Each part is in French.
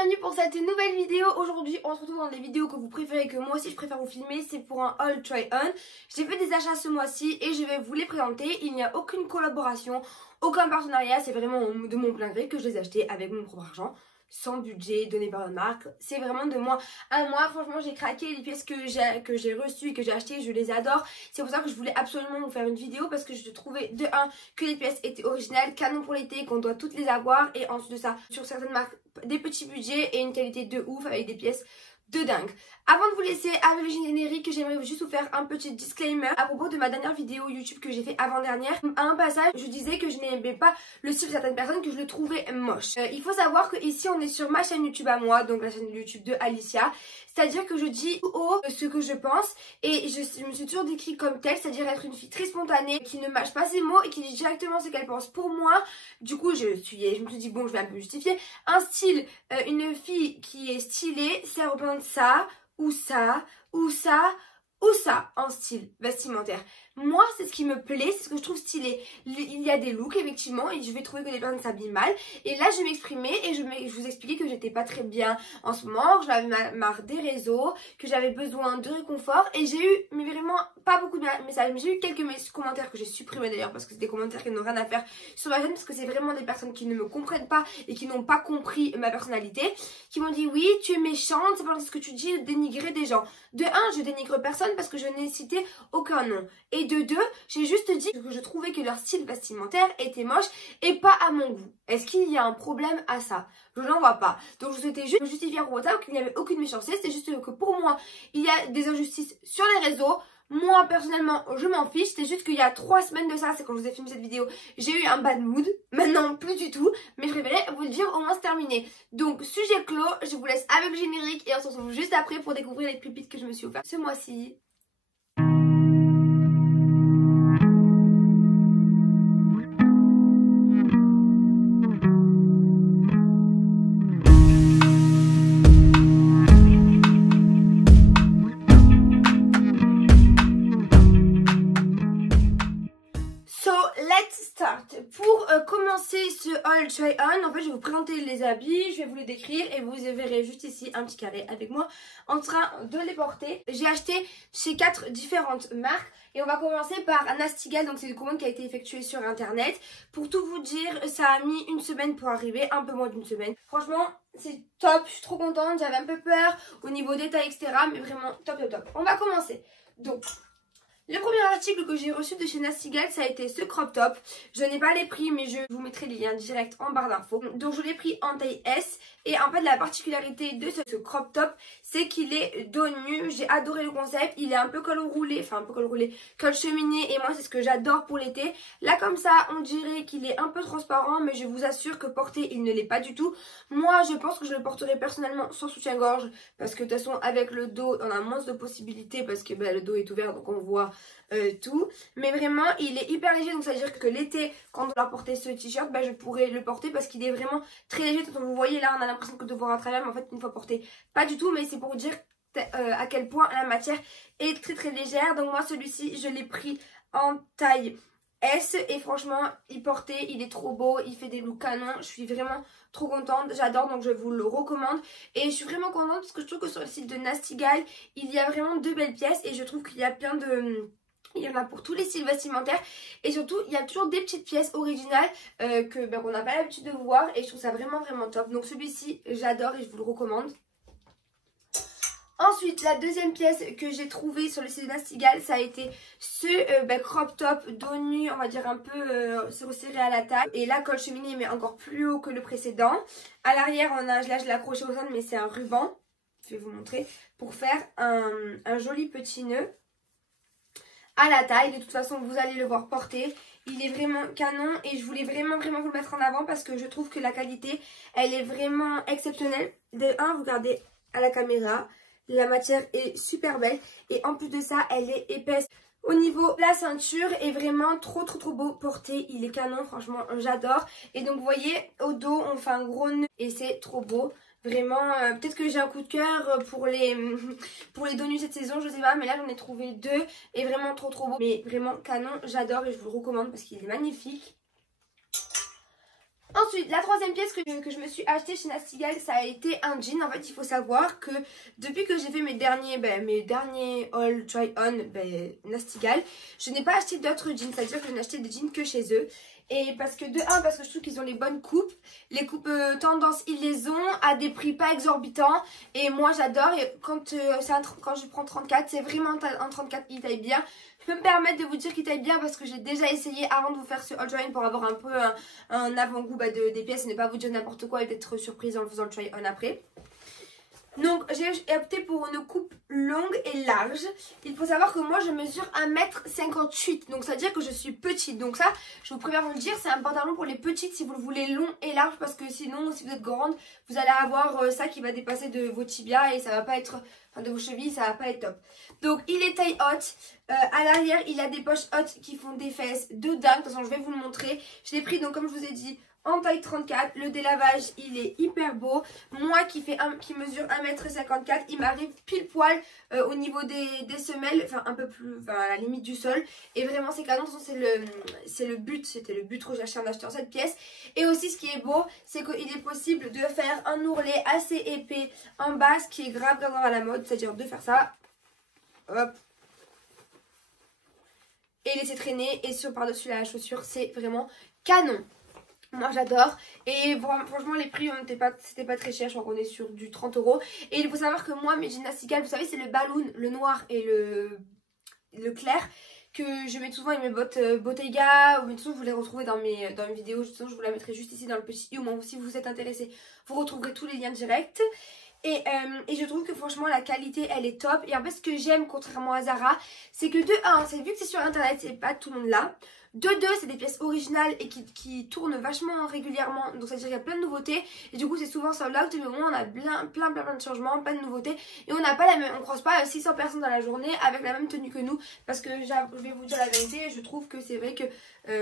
bienvenue pour cette nouvelle vidéo. Aujourd'hui on se retrouve dans des vidéos que vous préférez, que moi aussi je préfère vous filmer. C'est pour un haul try on. J'ai fait des achats ce mois-ci et je vais vous les présenter. Il n'y a aucune collaboration, aucun partenariat, c'est vraiment de mon plein gré que je les ai achetés avec mon propre argent, sans budget donné par la marque. C'est vraiment de moi à moi. Franchement j'ai craqué. Les pièces que j'ai reçues et que j'ai achetées, je les adore. C'est pour ça que je voulais absolument vous faire une vidéo, parce que je trouvais de un que les pièces étaient originales, canon pour l'été, qu'on doit toutes les avoir. Et ensuite de ça, sur certaines marques, des petits budgets et une qualité de ouf avec des pièces de dingue. Avant de vous laisser avec le générique, j'aimerais juste vous faire un petit disclaimer à propos de ma dernière vidéo YouTube que j'ai fait avant-dernière. À un passage, je disais que je n'aimais pas le style de certaines personnes, que je le trouvais moche. Il faut savoir que ici on est sur ma chaîne YouTube à moi, donc la chaîne YouTube de Alicia. C'est-à-dire que je dis haut ce que je pense et je me suis toujours décrite comme telle, c'est-à-dire être une fille très spontanée, qui ne mâche pas ses mots et qui dit directement ce qu'elle pense pour moi. Du coup, je me suis dit bon, je vais un peu justifier. Un style, une fille qui est stylée, ça représente ça, ou ça, ou ça, ou ça en style vestimentaire. Moi, c'est ce qui me plaît, c'est ce que je trouve stylé. Il y a des looks, effectivement, et je vais trouver que les personnes s'habillent mal. Et là, je m'exprimais et je vous expliquais que j'étais pas très bien en ce moment, que j'avais marre des réseaux, que j'avais besoin de réconfort. Et j'ai eu, mais vraiment, pas beaucoup de messages, mais j'ai eu quelques commentaires que j'ai supprimés d'ailleurs, parce que c'est des commentaires qui n'ont rien à faire sur ma chaîne, parce que c'est vraiment des personnes qui ne me comprennent pas et qui n'ont pas compris ma personnalité, qui m'ont dit oui, tu es méchante, c'est pas ce que tu dis, dénigrer des gens. De un, je dénigre personne parce que je n'ai cité aucun nom. Et de deux, j'ai juste dit que je trouvais que leur style vestimentaire était moche et pas à mon goût. Est-ce qu'il y a un problème à ça? Je n'en vois pas. Donc je souhaitais juste justifier pour WhatsApp qu'il n'y avait aucune méchanceté. C'est juste que pour moi, il y a des injustices sur les réseaux. Moi personnellement je m'en fiche, c'est juste qu'il y a 3 semaines de ça, c'est quand je vous ai filmé cette vidéo, j'ai eu un bad mood, maintenant plus du tout, mais je préférais vous le dire, au moins c'est terminé. Donc sujet clos, je vous laisse avec le générique et on se retrouve juste après pour découvrir les pépites que je me suis offert ce mois-ci. Pour commencer ce haul try on, en fait je vais vous présenter les habits, je vais vous les décrire et vous verrez juste ici un petit carré avec moi en train de les porter. J'ai acheté chez 4 différentes marques et on va commencer par Nastigal, donc c'est une commande qui a été effectuée sur internet. Pour tout vous dire, ça a mis une semaine pour arriver, un peu moins d'une semaine. Franchement c'est top, je suis trop contente, j'avais un peu peur au niveau détail etc, mais vraiment top top top. On va commencer. Donc le premier article que j'ai reçu de chez Nastigal, ça a été ce crop top. Je n'ai pas les prix, mais je vous mettrai les liens directs en barre d'infos. Donc je l'ai pris en taille S. Et en fait la particularité de ce crop top, c'est qu'il est dos nu. J'ai adoré le concept. Il est un peu col roulé, enfin un peu col roulé, col cheminé. Et moi c'est ce que j'adore pour l'été. Là comme ça, on dirait qu'il est un peu transparent, mais je vous assure que porté, il ne l'est pas du tout. Moi je pense que je le porterai personnellement sans soutien-gorge. Parce que de toute façon avec le dos, on a moins de possibilités. Parce que le dos est ouvert, donc on voit tout, mais vraiment il est hyper léger, donc ça veut dire que l'été quand on va porter ce t-shirt, je pourrais le porter parce qu'il est vraiment très léger. Quand vous voyez là, on a l'impression de voir à travers, mais en fait une fois porté pas du tout, mais c'est pour vous dire à quel point la matière est très très légère. Donc moi celui-ci je l'ai pris en taille S et franchement il portait, il est trop beau, il fait des looks canons, je suis vraiment trop contente, j'adore, donc je vous le recommande. Et je suis vraiment contente parce que je trouve que sur le site de Nastigal il y a vraiment de belles pièces et je trouve qu'il y a plein de... Il y en a pour tous les styles vestimentaires et surtout il y a toujours des petites pièces originales qu'on n'a pas l'habitude de voir et je trouve ça vraiment vraiment top. Donc celui-ci j'adore et je vous le recommande. Ensuite, la deuxième pièce que j'ai trouvée sur le site de Nastigal, ça a été ce crop top dos nu, on va dire un peu resserré à la taille. Et là, col cheminé mais encore plus haut que le précédent. À l'arrière, là je l'ai accroché au centre mais c'est un ruban. Je vais vous montrer pour faire un joli petit nœud à la taille. De toute façon vous allez le voir porter, il est vraiment canon et je voulais vraiment vous le mettre en avant parce que je trouve que la qualité elle est vraiment exceptionnelle. De un, regardez à la caméra, la matière est super belle et en plus de ça elle est épaisse. Au niveau de la ceinture est vraiment trop beau porté, il est canon, franchement j'adore. Et donc vous voyez au dos on fait un gros nœud et c'est trop beau. Vraiment, peut-être que j'ai un coup de cœur pour les dos nus cette saison, je sais pas, mais là j'en ai trouvé 2 et vraiment trop beau. Mais vraiment canon, j'adore et je vous le recommande parce qu'il est magnifique. Ensuite, la troisième pièce que je me suis achetée chez Nasty Gal, ça a été un jean. En fait, il faut savoir que depuis que j'ai fait mes derniers haul try on Nasty Gal, je n'ai pas acheté d'autres jeans. C'est-à-dire que je n'ai acheté des jeans que chez eux. Et parce que parce que je trouve qu'ils ont les bonnes coupes. Les coupes tendance, ils les ont à des prix pas exorbitants. Et moi, j'adore. Et quand je prends 34, c'est vraiment un 34 qui taille bien. Je peux me permettre de vous dire qu'il taille bien parce que j'ai déjà essayé avant de vous faire ce haul try on pour avoir un peu un avant-goût des pièces et ne pas vous dire n'importe quoi et d'être surprise en le faisant le try on après. Donc j'ai opté pour une coupe longue et large. Il faut savoir que moi je mesure 1m58. Donc ça veut dire que je suis petite. Donc ça, je vous préviens vous le dire, c'est un pantalon pour les petites si vous le voulez long et large. Parce que sinon, si vous êtes grande, vous allez avoir ça qui va dépasser de vos tibias et ça va pas être... Enfin de vos chevilles, ça va pas être top. Donc il est taille haute. À l'arrière, il a des poches hautes qui font des fesses de dingue. De toute façon, je vais vous le montrer. Je l'ai pris donc comme je vous ai dit en taille 34, le délavage il est hyper beau. Moi qui mesure 1m54, il m'arrive pile poil au niveau des semelles, enfin un peu plus, à la limite du sol. Et vraiment c'est canon, c'était le but que j'ai acheté en achetant cette pièce. Et aussi ce qui est beau, c'est qu'il est possible de faire un ourlet assez épais en bas, ce qui est grave à la mode, c'est-à-dire de faire ça, hop, et laisser traîner et sur par-dessus la chaussure, c'est vraiment canon. Moi j'adore et franchement les prix c'était pas très cher, je crois qu'on est sur du 30 €. Et il faut savoir que moi mes jeans Nasty Gal, vous savez c'est le balloon, le noir et le clair que je mets souvent avec mes bottes Bottega, ou de toute façon vous les retrouvez dans mes vidéos, de toute façon je vous la mettrai juste ici dans le petit i, ou même si vous êtes intéressé vous retrouverez tous les liens directs. Et je trouve que franchement la qualité elle est top. Et en fait ce que j'aime contrairement à Zara, c'est que de 1, c'est vu que c'est sur internet, c'est pas tout le monde là. De 2, c'est des pièces originales et qui tournent vachement régulièrement. Donc ça veut dire qu'il y a plein de nouveautés. Et du coup c'est souvent sold out. Mais au moins on a plein de changements, plein de nouveautés. Et on n'a pas on croise pas 600 personnes dans la journée avec la même tenue que nous. Parce que je vais vous dire la vérité, je trouve que c'est vrai que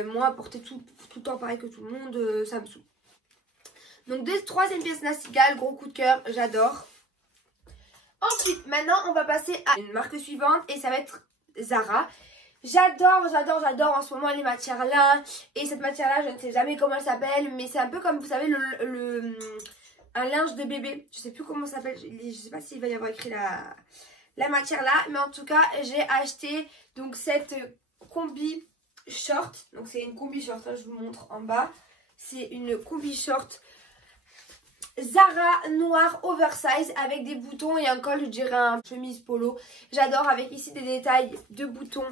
moi porter tout le temps pareil que tout le monde, ça me saoule. Donc troisième pièce Nasty Gal, gros coup de cœur, j'adore. Ensuite, maintenant on va passer à une marque suivante et ça va être Zara. J'adore en ce moment les matières là. Et cette matière là, je ne sais jamais comment elle s'appelle, mais c'est un peu comme vous savez un linge de bébé. Je sais plus comment ça s'appelle, je sais pas s'il va y avoir écrit la matière là. Mais en tout cas, j'ai acheté donc cette combi short. Donc c'est une combi short, là, je vous montre en bas. C'est une combi short Zara noir oversize avec des boutons et un col, je dirais un chemise polo. J'adore, avec ici des détails de boutons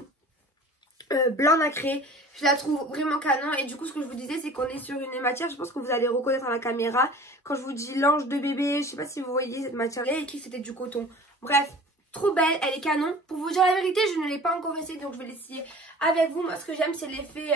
blanc nacré. Je la trouve vraiment canon. Et du coup ce que je vous disais, c'est qu'on est sur une matière, je pense que vous allez reconnaître à la caméra quand je vous dis l'ange de bébé. Je sais pas si vous voyez cette matière là, écrit que c'était du coton. Bref, trop belle, elle est canon. Pour vous dire la vérité, je ne l'ai pas encore essayé, donc je vais l'essayer avec vous. Moi ce que j'aime c'est l'effet,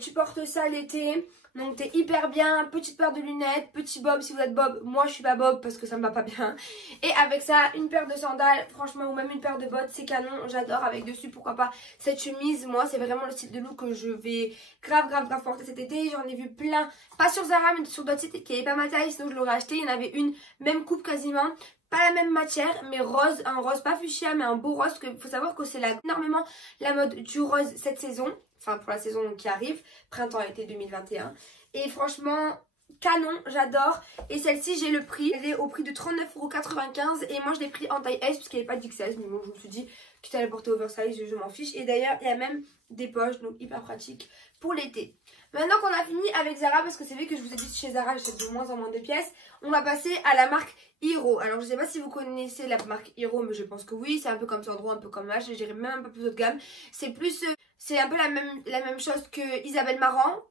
tu portes ça l'été, donc t'es hyper bien, petite paire de lunettes, petit bob si vous êtes bob. Moi je suis pas bob parce que ça me va pas bien. Et avec ça, une paire de sandales, franchement, ou même une paire de bottes, c'est canon, j'adore. Avec dessus, pourquoi pas, cette chemise. Moi c'est vraiment le style de look que je vais grave porter cet été. J'en ai vu plein, pas sur Zara mais sur d'autres sites qui n'avaient pas ma taille, sinon je l'aurais acheté. Il y en avait une, même coupe quasiment. Pas la même matière, mais rose, un rose pas fuchsia, mais un beau rose. Parce qu'il faut savoir que c'est énormément la mode du rose cette saison. Enfin, pour la saison qui arrive, printemps-été 2021. Et franchement, canon, j'adore. Et celle-ci, j'ai le prix. Elle est au prix de 39,95 €. Et moi, je l'ai pris en taille S, parce qu'elle n'est pas d'XS. Mais bon, je me suis dit, quitte à la porter oversize, je m'en fiche. Et d'ailleurs, il y a même des poches, donc hyper pratique pour l'été. Maintenant qu'on a fini avec Zara, parce que c'est vrai que je vous ai dit chez Zara j'achète de moins en moins de pièces, on va passer à la marque Hero. Alors je sais pas si vous connaissez la marque Hero, mais je pense que oui, c'est un peu comme Sandro, un peu comme H, je dirais même un peu plus haut de gamme. C'est plus, c'est un peu la même chose que Isabelle Marant,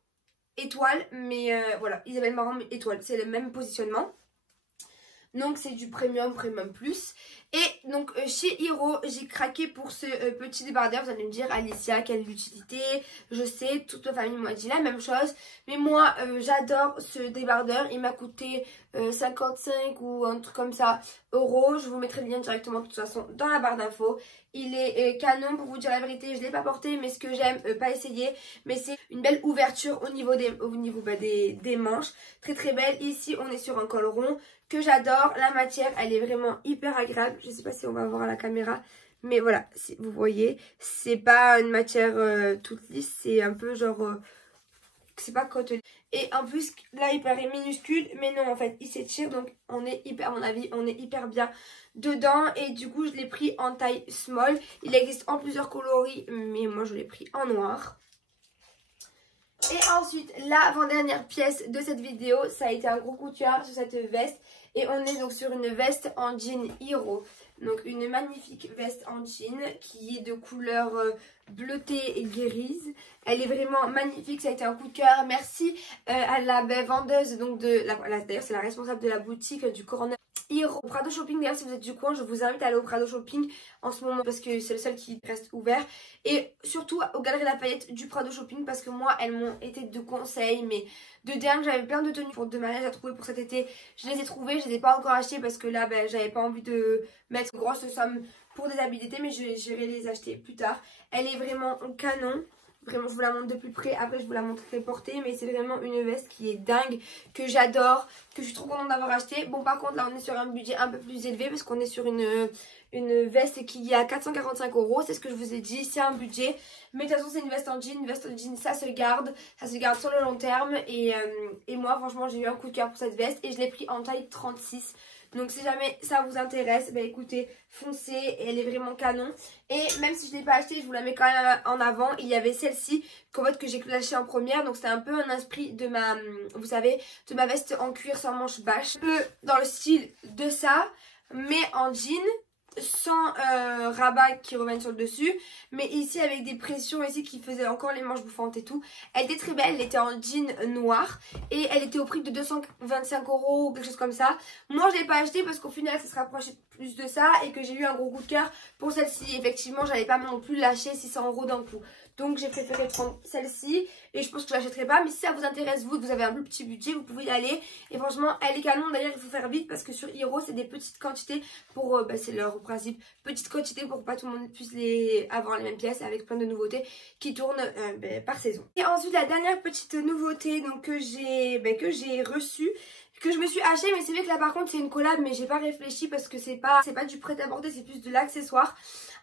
étoile, mais voilà, Isabelle Marant, mais étoile, c'est le même positionnement. Donc c'est du premium plus. Et donc chez Hero, j'ai craqué pour ce petit débardeur. Vous allez me dire, Alicia, quelle utilité? Je sais, toute ma famille m'a dit la même chose. Mais moi, j'adore ce débardeur. Il m'a coûté 55 ou un truc comme ça euros. Je vous mettrai le lien directement de toute façon dans la barre d'infos. Il est canon, pour vous dire la vérité, je ne l'ai pas porté, mais ce que j'aime, pas essayer, mais c'est une belle ouverture au niveau des manches, très belle. Ici on est sur un col rond que j'adore, la matière elle est vraiment hyper agréable, je ne sais pas si on va voir à la caméra, mais voilà, si vous voyez, c'est pas une matière toute lisse, c'est un peu genre c'est pas côtelé. Et en plus là il paraît minuscule mais non en fait il s'étire, donc on est hyper, à mon avis on est hyper bien dedans. Et du coup je l'ai pris en taille small. Il existe en plusieurs coloris mais moi je l'ai pris en noir. Et ensuite l'avant-dernière pièce de cette vidéo, ça a été un gros coup de cœur sur cette veste. Et on est donc sur une veste en jean Hiro. Donc une magnifique veste en jean qui est de couleur bleutée et grise. Elle est vraiment magnifique, ça a été un coup de cœur. Merci à la vendeuse, donc d'ailleurs c'est la responsable de la boutique du Corner Hiro au Prado Shopping. D'ailleurs si vous êtes du coin, je vous invite à aller au Prado Shopping en ce moment parce que c'est le seul qui reste ouvert. Et surtout aux Galeries Lafayette du Prado Shopping parce que moi elles m'ont été de conseils, mais de dingue. J'avais plein de tenues de mariage à trouver pour cet été. Je les ai trouvées, je les ai pas encore achetées parce que là j'avais pas envie de mettre une grosse somme pour des habits d'été, mais j'irai les acheter plus tard. Elle est vraiment canon. Vraiment, je vous la montre de plus près. Après, je vous la montrerai portée. Mais c'est vraiment une veste qui est dingue, que j'adore, que je suis trop contente d'avoir acheté. Bon, par contre, là, on est sur un budget un peu plus élevé parce qu'on est sur une veste qui est à 445 €. C'est ce que je vous ai dit. C'est un budget. Mais de toute façon, c'est une veste en jean. Une veste en jean, ça se garde. Ça se garde sur le long terme. Et moi, franchement, j'ai eu un coup de cœur pour cette veste. Et je l'ai pris en taille 36. Donc si jamais ça vous intéresse, bah écoutez, foncez, elle est vraiment canon. Et même si je ne l'ai pas achetée, je vous la mets quand même en avant. Il y avait celle-ci que j'ai lâchée en première. Donc c'est un peu un esprit de ma, vous savez, de ma veste en cuir sans manche bâche. Un peu dans le style de ça, mais en jean, sans rabat qui reviennent sur le dessus, mais ici avec des pressions ici qui faisaient encore les manches bouffantes et tout. Elle était très belle, elle était en jean noir et elle était au prix de 225 € ou quelque chose comme ça. Moi je l'ai pas acheté parce qu'au final ça se rapprochait plus de ça et que j'ai eu un gros coup de cœur pour celle-ci. Effectivement j'allais pas non plus lâcher 600 € d'un coup. Donc j'ai préféré prendre celle-ci et je pense que je l'achèterai pas. Mais si ça vous intéresse, vous avez un peu petit budget, vous pouvez y aller. Et franchement, elle est canon. D'ailleurs, il faut faire vite parce que sur Hiro, c'est des petites quantités pour... c'est leur principe. Petites quantités pour que pas tout le monde puisse avoir les mêmes pièces avec plein de nouveautés qui tournent par saison. Et ensuite, la dernière petite nouveauté donc, que j'ai reçue, que je me suis acheté, mais c'est vrai que là par contre c'est une collab, mais j'ai pas réfléchi parce que c'est pas du prêt-à-porter, c'est plus de l'accessoire.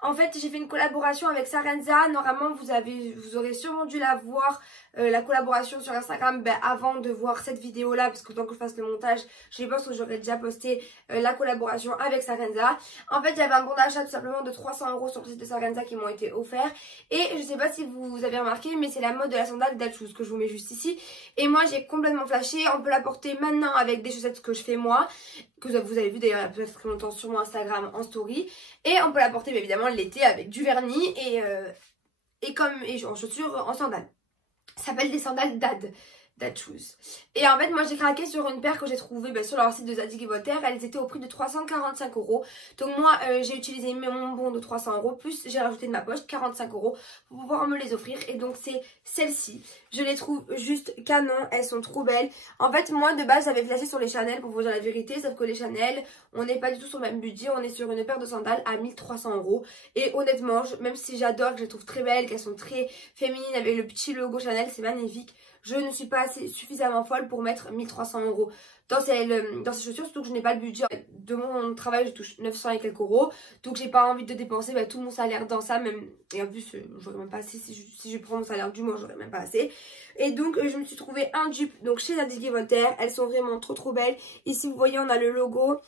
En fait j'ai fait une collaboration avec Sarenza. Normalement vous aurez sûrement dû la voir, la collaboration sur Instagram avant de voir cette vidéo là, parce que tant que je fasse le montage je pense que j'aurais déjà posté la collaboration avec Sarenza. En fait j'avais un bon d'achat tout simplement de 300 € sur le site de Sarenza qui m'ont été offerts. Et je sais pas si vous avez remarqué, mais c'est la mode de la sandale Datchouz que je vous mets juste ici. Et moi j'ai complètement flashé. On peut la porter maintenant avec des chaussettes que je fais moi, que vous avez vu d'ailleurs il y a peut-être très longtemps sur mon Instagram en story. Et on peut la porter évidemment l'été avec du vernis et en chaussures en sandales. Ça s'appelle des sandales Datchouz. Et en fait moi j'ai craqué sur une paire que j'ai trouvée sur leur site de Zadig & Voltaire. Elles étaient au prix de 345 €. Donc moi j'ai utilisé mon bon de 300 € plus j'ai rajouté de ma poche 45 € pour pouvoir me les offrir. Et donc c'est celle-ci. Je les trouve juste canon, elles sont trop belles. En fait moi de base j'avais flashé sur les Chanel pour vous dire la vérité, sauf que les Chanel on n'est pas du tout sur le même budget. On est sur une paire de sandales à 1300 €. Et honnêtement même si j'adore, que je les trouve très belles, qu'elles sont très féminines avec le petit logo Chanel, c'est magnifique, je ne suis pas suffisamment folle pour mettre 1300 € dans ces chaussures, surtout que je n'ai pas le budget. De mon travail je touche 900 et quelques euros, donc j'ai pas envie de dépenser tout mon salaire dans ça même. Et en plus j'aurais même pas assez, si je prends mon salaire du mois j'aurais même pas assez. Et donc je me suis trouvé un dupe donc chez Zadig & Voltaire. Elles sont vraiment trop belles. Ici vous voyez on a le logo.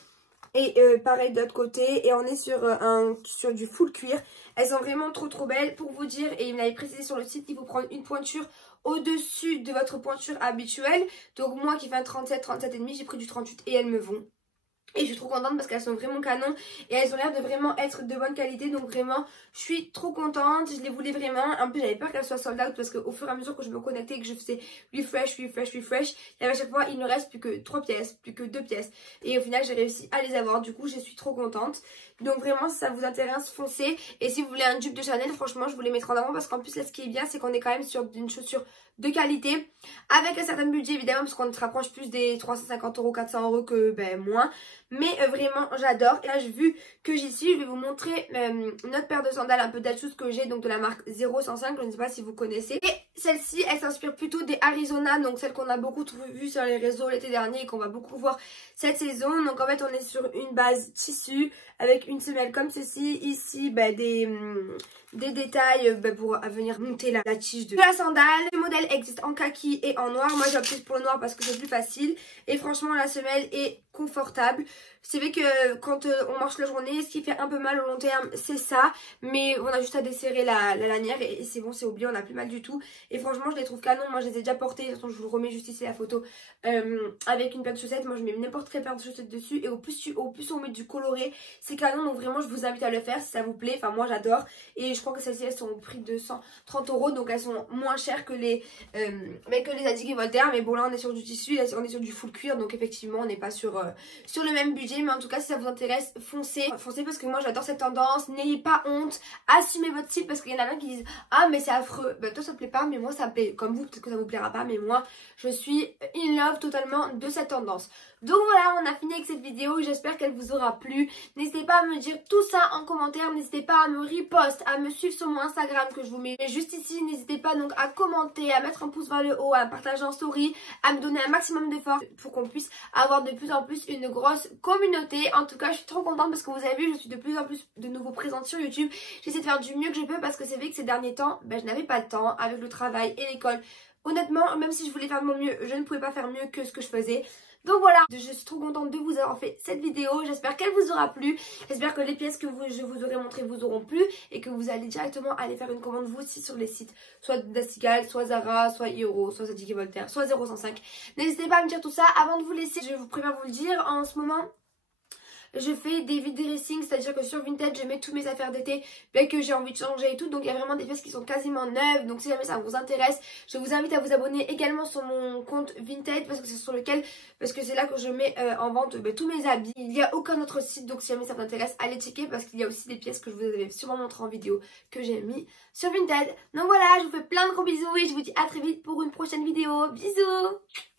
Et pareil de l'autre côté, et on est sur du full cuir. Elles sont vraiment trop belles. Pour vous dire, et il m'avait précisé sur le site, il faut prendre une pointure au-dessus de votre pointure habituelle. Donc moi qui fais un 37,5, j'ai pris du 38 et elles me vont. Et je suis trop contente parce qu'elles sont vraiment canon et elles ont l'air de vraiment être de bonne qualité. Donc vraiment je suis trop contente, je les voulais vraiment. En plus j'avais peur qu'elles soient sold out parce qu'au fur et à mesure que je me connectais et que je faisais refresh, il y avait à chaque fois il ne reste plus que 3 pièces, plus que 2 pièces. Et au final j'ai réussi à les avoir, du coup je suis trop contente. Donc vraiment si ça vous intéresse foncez. Et si vous voulez un dupe de Chanel, franchement je vous les mettrai en avant parce qu'en plus là ce qui est bien c'est qu'on est quand même sur une chaussure de qualité avec un certain budget évidemment parce qu'on se rapproche plus des 350 €, 400 € que moins. Mais vraiment j'adore. Et là vu que j'y suis, je vais vous montrer une autre paire de sandales un peu Datchouz que j'ai, donc de la marque 0105, je ne sais pas si vous connaissez. Et Celle-ci, elle s'inspire plutôt des Arizona, donc celle qu'on a beaucoup vue sur les réseaux l'été dernier et qu'on va beaucoup voir cette saison. Donc en fait, on est sur une base tissu avec une semelle comme ceci. Ici, des détails pour venir monter la tige de la sandale. Le modèle existe en kaki et en noir. Moi, j'ai opté pour le noir parce que c'est plus facile. Et franchement, la semelle est confortable. C'est vrai que quand on marche la journée, ce qui fait un peu mal au long terme, c'est ça. Mais on a juste à desserrer la lanière et c'est bon, c'est oublié, on n'a plus mal du tout. Et franchement, je les trouve canon. Moi, je les ai déjà portés. De toute façon, je vous remets juste ici la photo avec une paire de chaussettes. Moi, je mets n'importe quelle paire de chaussettes dessus. Et au plus on met du coloré, c'est canon. Donc vraiment, je vous invite à le faire si ça vous plaît. Enfin, moi, j'adore. Et je crois que celles-ci, elles sont au prix de 130 €. Donc, elles sont moins chères que les Zadig et Voltaire. Mais bon, là, on est sur du tissu. Là, on est sur du full cuir. Donc, effectivement, on n'est pas sur le même budget. Mais en tout cas, si ça vous intéresse, foncez. Foncez parce que moi, j'adore cette tendance. N'ayez pas honte. Assumez votre style parce qu'il y en a plein qui disent « Ah, mais c'est affreux. » Ben, toi, ça te plaît pas, mais moi, ça me plaît. Comme vous, peut-être que ça vous plaira pas, mais moi, je suis in love totalement de cette tendance. Donc voilà, on a fini avec cette vidéo, j'espère qu'elle vous aura plu. N'hésitez pas à me dire tout ça en commentaire, n'hésitez pas à me repost, à me suivre sur mon Instagram que je vous mets juste ici. N'hésitez pas donc à commenter, à mettre un pouce vers le haut, à partager en story, à me donner un maximum d'efforts pour qu'on puisse avoir de plus en plus une grosse communauté. En tout cas, je suis trop contente parce que vous avez vu, je suis de plus en plus de nouveau présente sur YouTube. J'essaie de faire du mieux que je peux parce que c'est vrai que ces derniers temps, je n'avais pas le temps avec le travail et l'école. Honnêtement, même si je voulais faire de mon mieux, je ne pouvais pas faire mieux que ce que je faisais. Donc voilà, je suis trop contente de vous avoir fait cette vidéo. J'espère qu'elle vous aura plu. J'espère que les pièces que je vous aurai montrées vous auront plu. Et que vous allez directement aller faire une commande vous aussi sur les sites. Soit Dastigal, soit Zara, soit Euro, soit Zadig & Voltaire, soit 0,105. N'hésitez pas à me dire tout ça. Avant de vous laisser, je vous préfère vous le dire, en ce moment... je fais des vide dressing, c'est-à-dire que sur Vinted, je mets toutes mes affaires d'été que j'ai envie de changer et tout. Donc il y a vraiment des pièces qui sont quasiment neuves. Donc si jamais ça vous intéresse, je vous invite à vous abonner également sur mon compte Vinted parce que c'est sur lequel, parce que c'est là que je mets en vente tous mes habits. Il n'y a aucun autre site, donc si jamais ça vous intéresse, allez checker parce qu'il y a aussi des pièces que je vous avais sûrement montré en vidéo que j'ai mis sur Vinted. Donc voilà, je vous fais plein de gros bisous et je vous dis à très vite pour une prochaine vidéo. Bisous!